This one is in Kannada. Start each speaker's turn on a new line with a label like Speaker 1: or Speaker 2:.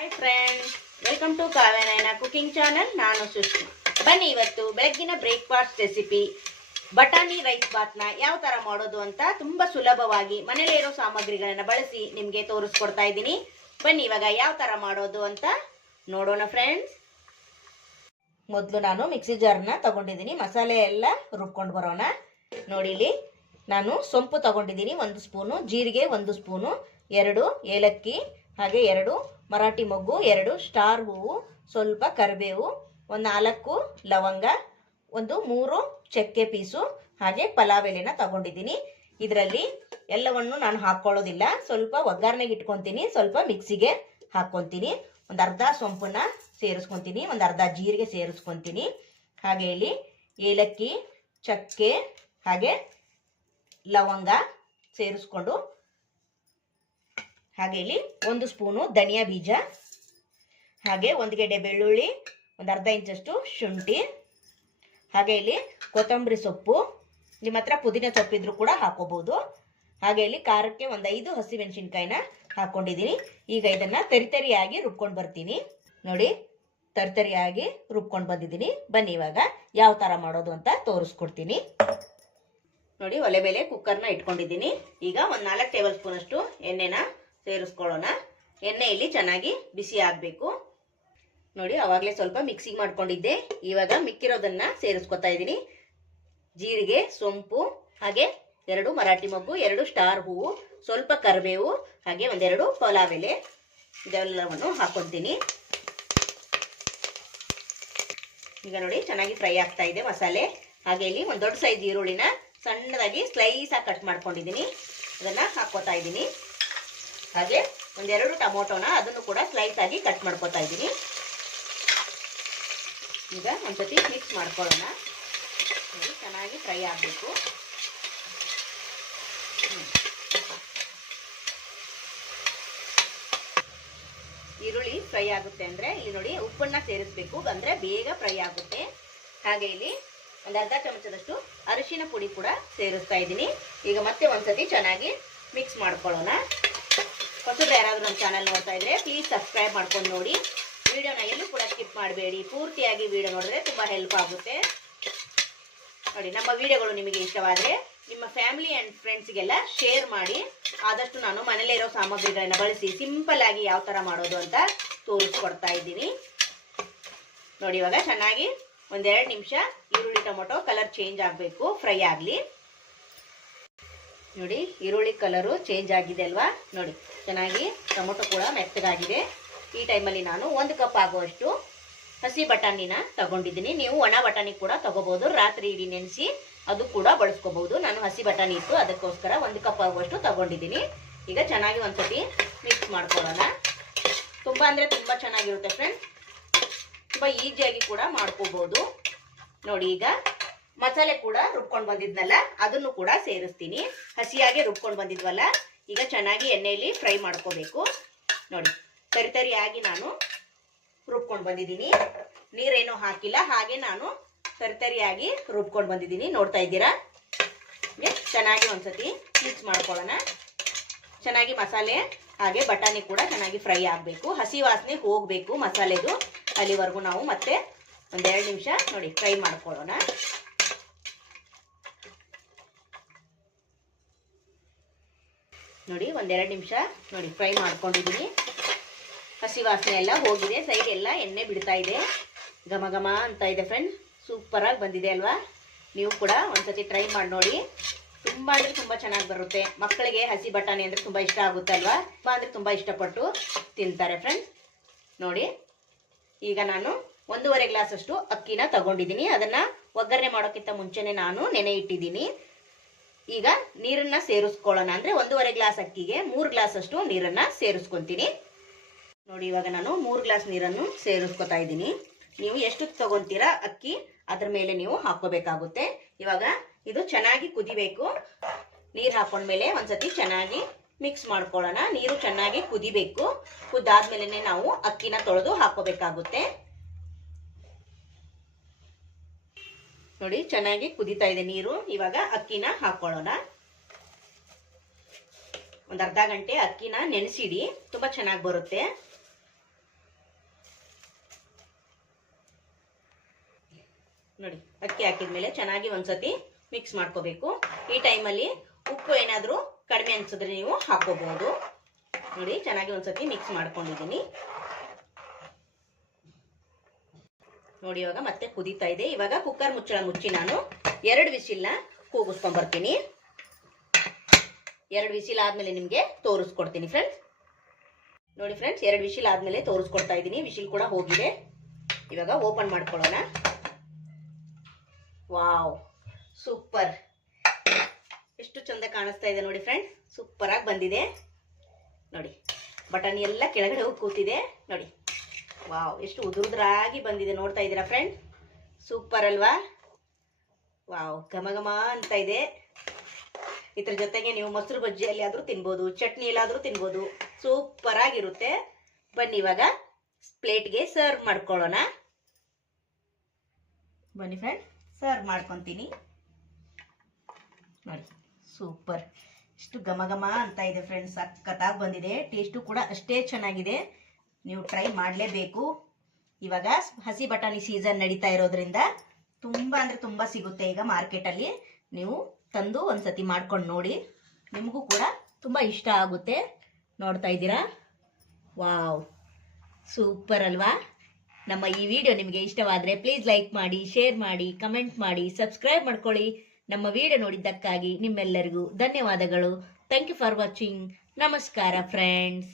Speaker 1: Hi friends welcome to Kavyanayana cooking channel ನಾನು ಸುಷ್ಮಾ ಬನ್ನಿ ಇವತ್ತು ಬೆಳಗ್ಗಿನ ಬ್ರೇಕ್ಫಾಸ್ಟ್ ರೆಸಿಪಿ ಬಟಾಣಿ ರೈಸ್ ಬಾತ್ನ ಯಾವ ತರ ಮಾಡೋದು ಅಂತ ತುಂಬಾ ಸುಲಭವಾಗಿ ಮನೇಲಿ ಇರೋ ಸಾಮಗ್ರಿಗಳನ್ನ ಬಳಸಿ ನಿಮಗೆ ತೋರಿಸ್ಕೊಡ್ತಾ ಇದ್ದೀನಿ. ಬನ್ನಿ ಇವಾಗ ಯಾವ ತರ ಮಾಡೋದು ಅಂತ ನೋಡೋಣ ಫ್ರೆಂಡ್ಸ್ ಮೊದಲು ನಾನು ಮಿಕ್ಸಿ ಜಾರ್ನ ತಗೊಂಡಿದ್ದೀನಿ. ಮಸಾಲೆ ಎಲ್ಲ ರುಬ್ಕೊಂಡು ಬರೋಣ. ನೋಡಿ ಇಲ್ಲಿ ನಾನು ಸೊಂಪು ತಗೊಂಡಿದ್ದೀನಿ. ಒಂದು ಸ್ಪೂನು, ಜೀರಿಗೆ ಒಂದು ಸ್ಪೂನು, ಎರಡು ಏಲಕ್ಕಿ ಹಾಗೆ ಎರಡು, ಮರಾಠಿ ಮೊಗ್ಗು, ಎರಡು, ಸ್ಟಾರ್ ಹೂವು, ಸ್ವಲ್ಪ ಕರಿಬೇವು, ಒಂದು ನಾಲ್ಕು ಲವಂಗ, ಒಂದು ಮೂರು ಚಕ್ಕೆ ಪೀಸು, ಹಾಗೆ ಪಲಾವ್ ಎಲೆನ ತಗೊಂಡಿದ್ದೀನಿ. ಇದರಲ್ಲಿ ಎಲ್ಲವನ್ನು ನಾನು ಹಾಕ್ಕೊಳ್ಳೋದಿಲ್ಲ ಸ್ವಲ್ಪ ಒಗ್ಗರಣೆಗೆ ಇಟ್ಕೊತೀನಿ, ಸ್ವಲ್ಪ ಮಿಕ್ಸಿಗೆ ಹಾಕ್ಕೊತೀನಿ. ಒಂದು ಅರ್ಧ ಸೊಂಪನ್ನ ಸೇರಿಸ್ಕೊತೀನಿ, ಒಂದು ಅರ್ಧ ಜೀರಿಗೆ ಸೇರಿಸ್ಕೊತೀನಿ. ಹಾಗೆ ಇಲ್ಲಿ ಏಲಕ್ಕಿ, ಚಕ್ಕೆ, ಹಾಗೆ ಲವಂಗ ಸೇರಿಸ್ಕೊಂಡು ಹಾಗೆ ಇಲ್ಲಿ ಒಂದು ಸ್ಪೂನು ಧನಿಯಾ ಬೀಜ, ಹಾಗೆ ಒಂದು ಗೆಡ್ಡೆ ಬೆಳ್ಳುಳ್ಳಿ, ಒಂದು ಅರ್ಧ ಇಂಚಷ್ಟು ಶುಂಠಿ, ಹಾಗೆ ಇಲ್ಲಿ ಕೊತ್ತಂಬರಿ ಸೊಪ್ಪು, ನಿಮ್ಮ ಹತ್ರ ಪುದೀನ ಸೊಪ್ಪಿದ್ರು ಕೂಡ ಹಾಕೋಬಹುದು ಹಾಗೆ ಇಲ್ಲಿ ಖಾರಕ್ಕೆ ಒಂದು ಐದು ಹಸಿಮೆಣಸಿನ್ಕಾಯಿನ ಹಾಕೊಂಡಿದ್ದೀನಿ. ಈಗ ಇದನ್ನ ತರಿತರಿಯಾಗಿ ರುಬ್ಕೊಂಡು ಬರ್ತೀನಿ. ನೋಡಿ, ತರಿತರಿಯಾಗಿ ರುಬ್ಕೊಂಡು ಬಂದಿದ್ದೀನಿ. ಬನ್ನಿ ಇವಾಗ ಯಾವ ಥರ ಮಾಡೋದು ಅಂತ ತೋರಿಸ್ಕೊಡ್ತೀನಿ. ನೋಡಿ, ಒಲೆ ಮೇಲೆ ಕುಕ್ಕರ್ನ ಇಟ್ಕೊಂಡಿದ್ದೀನಿ. ಈಗ ಒಂದು ನಾಲ್ಕು ಟೇಬಲ್ ಸ್ಪೂನ್ ಅಷ್ಟು ಎಣ್ಣೆನ ಸೇರಿಸ್ಕೊಳ್ಳೋಣ ಎಣ್ಣೆ ಇಲ್ಲಿ ಚೆನ್ನಾಗಿ ಬಿಸಿ ಆಗಬೇಕು. ನೋಡಿ, ಅವಾಗಲೇ ಸ್ವಲ್ಪ ಮಿಕ್ಸಿಂಗ್ ಮಾಡ್ಕೊಂಡಿದ್ದೆ. ಇವಾಗ ಮಿಕ್ಕಿರೋದನ್ನ ಸೇರಿಸ್ಕೊತಾ ಇದ್ದೀನಿ. ಜೀರಿಗೆ, ಸೊಂಪು, ಹಾಗೆ ಎರಡು ಮರಾಠಿ ಮೊಗ್ಗು, ಎರಡು ಸ್ಟಾರ್ ಹೂವು, ಸ್ವಲ್ಪ ಕರಿಬೇವು, ಹಾಗೆ ಒಂದೆರಡು ಪಲಾವ್ ಎಲೆ ಇದೆಲ್ಲವನ್ನು ಹಾಕೊತೀನಿ ಈಗ ನೋಡಿ, ಚೆನ್ನಾಗಿ ಫ್ರೈ ಆಗ್ತಾ ಇದೆ ಮಸಾಲೆ. ಹಾಗೆ ಇಲ್ಲಿ ಒಂದು ದೊಡ್ಡ ಸೈಜ್ ಈರುಳ್ಳಿನ ಸಣ್ಣದಾಗಿ ಸ್ಲೈಸ್ ಆಗಿ ಕಟ್ ಮಾಡ್ಕೊಂಡಿದ್ದೀನಿ. ಅದನ್ನ ಹಾಕೋತಾ ಇದ್ದೀನಿ. ಹಾಗೆ ಒಂದೆರಡು ಟೊಮೊಟೊನ ಅದನ್ನು ಕೂಡ ಸ್ಲೈಸ್ ಆಗಿ ಕಟ್ ಮಾಡ್ಕೋತಾ ಇದ್ದೀನಿ. ಈಗ ಒಂದ್ಸತಿ ಮಿಕ್ಸ್ ಮಾಡ್ಕೊಳ್ಳೋಣ. ಚೆನ್ನಾಗಿ ಫ್ರೈ ಆಗಬೇಕು. ಈರುಳ್ಳಿ ಫ್ರೈ ಆಗುತ್ತೆ ಅಂದ್ರೆ ಇಲ್ಲಿ ನೋಡಿ ಉಪ್ಪನ್ನ ಸೇರಿಸ್ಬೇಕು. ಅಂದರೆ ಬೇಗ ಫ್ರೈ ಆಗುತ್ತೆ. ಹಾಗೆ ಇಲ್ಲಿ ಒಂದು ಅರ್ಧ ಚಮಚದಷ್ಟು ಅರಿಶಿನ ಪುಡಿ ಕೂಡ ಸೇರಿಸ್ತಾ ಇದ್ದೀನಿ. ಈಗ ಮತ್ತೆ ಒಂದ್ಸತಿ ಚೆನ್ನಾಗಿ ಮಿಕ್ಸ್ ಮಾಡ್ಕೊಳ್ಳೋಣ. ಹೊಸಬ್ರು ಯಾರಾದರೂ ನಮ್ಮ ಚಾನಲ್ ನೋಡ್ತಾ ಇದ್ರೆ ಪ್ಲೀಸ್ ಸಬ್ಸ್ಕ್ರೈಬ್ ಮಾಡ್ಕೊಂಡು ನೋಡಿ. ವಿಡಿಯೋನ ಎಲ್ಲೂ ಕೂಡ ಸ್ಕಿಪ್ ಮಾಡಬೇಡಿ. ಪೂರ್ತಿಯಾಗಿ ವಿಡಿಯೋ ನೋಡಿದ್ರೆ ತುಂಬ ಹೆಲ್ಪ್ ಆಗುತ್ತೆ. ನೋಡಿ, ನಮ್ಮ ವಿಡಿಯೋಗಳು ನಿಮಗೆ ಇಷ್ಟವಾದರೆ ನಿಮ್ಮ ಫ್ಯಾಮಿಲಿ ಆ್ಯಂಡ್ ಫ್ರೆಂಡ್ಸ್ಗೆಲ್ಲ ಶೇರ್ ಮಾಡಿ. ಆದಷ್ಟು ನಾನು ಮನೇಲೇ ಇರೋ ಸಾಮಗ್ರಿಗಳನ್ನ ಬಳಸಿ ಸಿಂಪಲ್ ಆಗಿ ಯಾವ ಥರ ಮಾಡೋದು ಅಂತ ತೋರಿಸ್ಕೊಡ್ತಾ ಇದ್ದೀನಿ. ನೋಡಿ, ಇವಾಗ ಚೆನ್ನಾಗಿ ಒಂದೆರಡು ನಿಮಿಷ ಈರುಳ್ಳಿ ಟೊಮೊಟೊ ಕಲರ್ ಚೇಂಜ್ ಆಗಬೇಕು ಫ್ರೈ ಆಗಲಿ. ನೋಡಿ, ಈರುಳ್ಳಿ ಕಲರು ಚೇಂಜ್ ಆಗಿದೆ ಅಲ್ವಾ? ನೋಡಿ, ಚೆನ್ನಾಗಿ ಟೊಮೊಟೊ ಕೂಡ ಮೆತ್ತಗಾಗಿದೆ. ಈ ಟೈಮಲ್ಲಿ ನಾನು ಒಂದು ಕಪ್ ಆಗುವಷ್ಟು ಹಸಿ ಬಟಾಣಿನ ತಗೊಂಡಿದ್ದೀನಿ. ನೀವು ಒಣ ಬಟಾಣಿ ಕೂಡ ತಗೋಬಹುದು ರಾತ್ರಿ ಇಡೀ ನೆನೆಸಿ ಅದು ಕೂಡ ಬಳಸ್ಕೋಬಹುದು. ನಾನು ಹಸಿ ಬಟಾಣಿ ಇತ್ತು ಅದಕ್ಕೋಸ್ಕರ ಒಂದು ಕಪ್ ಆಗುವಷ್ಟು ತಗೊಂಡಿದ್ದೀನಿ. ಈಗ ಚೆನ್ನಾಗಿ ಒಂದ್ಸತಿ ಮಿಕ್ಸ್ ಮಾಡ್ಕೊಳ್ಳೋಣ. ತುಂಬ ಅಂದರೆ ತುಂಬ ಚೆನ್ನಾಗಿರುತ್ತೆ ಫ್ರೆಂಡ್ಸ್ ತುಂಬ ಈಸಿಯಾಗಿ ಕೂಡ ಮಾಡ್ಕೋಬಹುದು. ನೋಡಿ ಈಗ ಮಸಾಲೆ ಕೂಡ ರುಬ್ಕೊಂಡು ಬಂದಿದ್ನಲ್ಲ, ಅದನ್ನು ಕೂಡ ಸೇರಿಸ್ತೀನಿ. ಹಸಿಯಾಗಿ ರುಬ್ಕೊಂಡು ಬಂದಿದ್ವಲ್ಲ, ಈಗ ಚೆನ್ನಾಗಿ ಎಣ್ಣೆಯಲ್ಲಿ ಫ್ರೈ ಮಾಡ್ಕೋಬೇಕು. ನೋಡಿ ತರಿತರಿಯಾಗಿ ನಾನು ರುಬ್ಕೊಂಡು ಬಂದಿದ್ದೀನಿ. ನೀರೇನು ಹಾಕಿಲ್ಲ, ಹಾಗೆ ನಾನು ತರಿತರಿಯಾಗಿ ರುಬ್ಕೊಂಡು ಬಂದಿದ್ದೀನಿ. ನೋಡ್ತಾ ಇದ್ದೀರಾ? ಚೆನ್ನಾಗಿ ಒಂದ್ಸತಿ ಮಿಕ್ಸ್ ಮಾಡ್ಕೊಳ್ಳೋಣ. ಚೆನ್ನಾಗಿ ಮಸಾಲೆ, ಹಾಗೆ ಬಟಾಣಿ ಕೂಡ ಚೆನ್ನಾಗಿ ಫ್ರೈ ಆಗಬೇಕು. ಹಸಿ ವಾಸನೆ ಹೋಗಬೇಕು ಮಸಾಲೆದು. ಅಲ್ಲಿವರೆಗೂ ನಾವು ಮತ್ತೆ ಒಂದೆರಡು ನಿಮಿಷ ನೋಡಿ, ಫ್ರೈ ಮಾಡ್ಕೊಳ್ಳೋಣ. ನೋಡಿ, ಒಂದೆರಡು ನಿಮಿಷ ನೋಡಿ, ಫ್ರೈ ಮಾಡ್ಕೊಂಡಿದ್ದೀನಿ ಹಸಿ ವಾಸನೆ ಎಲ್ಲ ಹೋಗಿದೆ ಸೈಡ್ ಎಲ್ಲ ಎಣ್ಣೆ ಬಿಡ್ತಾ ಇದೆ. ಘಮ ಘಮ ಅಂತ ಇದೆ ಫ್ರೆಂಡ್ ಸೂಪರಾಗಿ ಬಂದಿದೆ ಅಲ್ವಾ? ನೀವು ಕೂಡ ಒಂದ್ಸತಿ ಟ್ರೈ ಮಾಡಿ ನೋಡಿ. ತುಂಬ ಅಂದರೆ ತುಂಬ ಚೆನ್ನಾಗಿ ಬರುತ್ತೆ. ಮಕ್ಕಳಿಗೆ ಹಸಿ ಬಟಾಣಿ ಅಂದರೆ ತುಂಬ ಇಷ್ಟ ಆಗುತ್ತೆ ಅಲ್ವಾ? ತುಂಬ ಅಂದರೆ ತುಂಬ ಇಷ್ಟಪಟ್ಟು ತಿಂತಾರೆ ಫ್ರೆಂಡ್ ನೋಡಿ, ಈಗ ನಾನು ಒಂದೂವರೆ ಗ್ಲಾಸ್ ಅಷ್ಟು ಅಕ್ಕಿನ ತಗೊಂಡಿದ್ದೀನಿ ಅದನ್ನು ಒಗ್ಗರಣೆ ಮಾಡೋಕ್ಕಿಂತ ಮುಂಚೆನೇ ನಾನು ನೆನೆ ಇಟ್ಟಿದ್ದೀನಿ ಈಗ ನೀರನ್ನ ಸೇರಿಸ್ಕೊಳ್ಳೋಣ ಅಂದ್ರೆ ಒಂದೂವರೆ ಗ್ಲಾಸ್ ಅಕ್ಕಿಗೆ ಮೂರು ಗ್ಲಾಸ್ ಅಷ್ಟು ನೀರನ್ನ ಸೇರಿಸ್ಕೊಂತೀನಿ. ನೋಡಿ, ಇವಾಗ ನಾನು ಮೂರು ಗ್ಲಾಸ್ ನೀರನ್ನು ಸೇರಿಸ್ಕೊತಾ ಇದ್ದೀನಿ. ನೀವು ಎಷ್ಟು ತಗೊಂತೀರಾ ಅಕ್ಕಿ, ಅದ್ರ ಮೇಲೆ ನೀವು ಹಾಕೋಬೇಕಾಗುತ್ತೆ ಇವಾಗ ಇದು ಚೆನ್ನಾಗಿ ಕುದಿಬೇಕು. ನೀರು ಹಾಕೊಂಡ್ಮೇಲೆ ಒಂದ್ಸತಿ ಚೆನ್ನಾಗಿ ಮಿಕ್ಸ್ ಮಾಡ್ಕೊಳ್ಳೋಣ. ನೀರು ಚೆನ್ನಾಗಿ ಕುದಿಬೇಕು. ಕುದ್ದಾದ್ಮೇಲೆ ನಾವು ಅಕ್ಕಿನ ತೊಳೆದು ಹಾಕೋಬೇಕಾಗುತ್ತೆ ನೋಡಿ, ಚೆನ್ನಾಗಿ ಕುದೀತಾ ಇದೆ ನೀರು. ಇವಾಗ ಅಕ್ಕಿನ ಹಾಕೊಳ್ಳೋಣ. ಒಂದು ಅರ್ಧ ಗಂಟೆ ಅಕ್ಕಿನ ನೆನೆಸಿಡಿ, ತುಂಬ ಚೆನ್ನಾಗಿ ಬರುತ್ತೆ. ನೋಡಿ, ಅಕ್ಕಿ ಹಾಕಿದ್ಮೇಲೆ ಚೆನ್ನಾಗಿ ಒಂದ್ಸತಿ ಮಿಕ್ಸ್ ಮಾಡ್ಕೋಬೇಕು. ಈ ಟೈಮಲ್ಲಿ ಉಪ್ಪು ಏನಾದರೂ ಕಡಿಮೆ ಅನ್ಸಿದ್ರೆ ನೀವು ಹಾಕೋಬಹುದು ನೋಡಿ, ಚೆನ್ನಾಗಿ ಒಂದ್ಸತಿ ಮಿಕ್ಸ್ ಮಾಡ್ಕೊಂಡಿದ್ದೀನಿ. ನೋಡಿ ಇವಾಗ ಮತ್ತೆ ಕುದೀತಾ ಇದೆ. ಇವಾಗ ಕುಕ್ಕರ್ ಮುಚ್ಚಳ ಮುಚ್ಚಿ ನಾನು ಎರಡು ವಿಸಿಲ್ನ ಕೂಗಿಸ್ಕೊಂಡ್ ಬರ್ತೀನಿ. ಎರಡು ವಿಸಿಲ್ ಆದ್ಮೇಲೆ ನಿಮಗೆ ತೋರಿಸ್ಕೊಡ್ತೀನಿ ಫ್ರೆಂಡ್ಸ್ ನೋಡಿ ಫ್ರೆಂಡ್ಸ್ ಎರಡು ವಿಶಿಲ್ ಆದ್ಮೇಲೆ ತೋರಿಸ್ಕೊಡ್ತಾ ಇದ್ದೀನಿ. ವಿಶಿಲ್ ಕೂಡ ಹೋಗಿದೆ. ಇವಾಗ ಓಪನ್ ಮಾಡ್ಕೊಳ್ಳೋಣ. ವಾವ್ ಸೂಪರ್ ಎಷ್ಟು ಚಂದ ಕಾಣಿಸ್ತಾ ಇದೆ ನೋಡಿ ಫ್ರೆಂಡ್ಸ್ ಸೂಪರ್ ಆಗಿ ಬಂದಿದೆ. ನೋಡಿ, ಬಟನ್ ಎಲ್ಲ ಕೆಳಗಡೆ ಹೋಗಿ ಕೂತಿದೆ. ನೋಡಿ. ವಾವ್ ಎಷ್ಟು ಉದುರುದ್ರಾಗಿ ಬಂದಿದೆ ನೋಡ್ತಾ ಇದ್ದೀರಾ ಫ್ರೆಂಡ್ ಸೂಪರ್ ಅಲ್ವಾ? ವಾವ್ ಘಮ ಘಮ ಅಂತ ಇದೆ. ಇದ್ರ ಜೊತೆಗೆ ನೀವು ಮೊಸರು ಬಜ್ಜಿಯಲ್ಲಿ ಆದರೂ ತಿನ್ಬೋದು ಚಟ್ನಿಯಲ್ಲಾದ್ರೂ ತಿನ್ಬೋದು. ಸೂಪರ್ ಆಗಿರುತ್ತೆ. ಬನ್ನಿ ಇವಾಗ ಪ್ಲೇಟ್ಗೆ ಸರ್ವ್ ಮಾಡ್ಕೊಳ್ಳೋಣ. ಬನ್ನಿ ಫ್ರೆಂಡ್ ಸರ್ವ್ ಮಾಡ್ಕೊತೀನಿ. ನೋಡಿ ಸೂಪರ್ ಇಷ್ಟು ಘಮ ಘಮ ಅಂತ ಇದೆ ಫ್ರೆಂಡ್ಸ್ ಸಖತ್ತಾಗಿ ಬಂದಿದೆ. ಟೇಸ್ಟು ಕೂಡ ಅಷ್ಟೇ ಚೆನ್ನಾಗಿದೆ. ನೀವು ಟ್ರೈ ಮಾಡಲೇಬೇಕು. ಇವಾಗ ಹಸಿ ಬಟಾಣಿ ಸೀಸನ್ ನಡೀತಾ ಇರೋದ್ರಿಂದ ತುಂಬ ಅಂದರೆ ತುಂಬ ಸಿಗುತ್ತೆ ಈಗ ಮಾರ್ಕೆಟಲ್ಲಿ ನೀವು ತಂದು ಒಂದ್ಸತಿ ಮಾಡ್ಕೊಂಡು ನೋಡಿ. ನಿಮಗೂ ಕೂಡ ತುಂಬ ಇಷ್ಟ ಆಗುತ್ತೆ. ನೋಡ್ತಾ ಇದ್ದೀರಾ? ವಾವ್! ಸೂಪರ್ ಅಲ್ವಾ? ನಮ್ಮ ಈ ವಿಡಿಯೋ ನಿಮಗೆ ಇಷ್ಟವಾದರೆ ಪ್ಲೀಸ್ ಲೈಕ್ ಮಾಡಿ ಶೇರ್ ಮಾಡಿ ಕಮೆಂಟ್ ಮಾಡಿ ಸಬ್ಸ್ಕ್ರೈಬ್ ಮಾಡ್ಕೊಳ್ಳಿ. ನಮ್ಮ ವಿಡಿಯೋ ನೋಡಿದ್ದಕ್ಕಾಗಿ ನಿಮ್ಮೆಲ್ಲರಿಗೂ ಧನ್ಯವಾದಗಳು. ಥ್ಯಾಂಕ್ ಯು ಫಾರ್ ವಾಚಿಂಗ್ ನಮಸ್ಕಾರ ಫ್ರೆಂಡ್ಸ್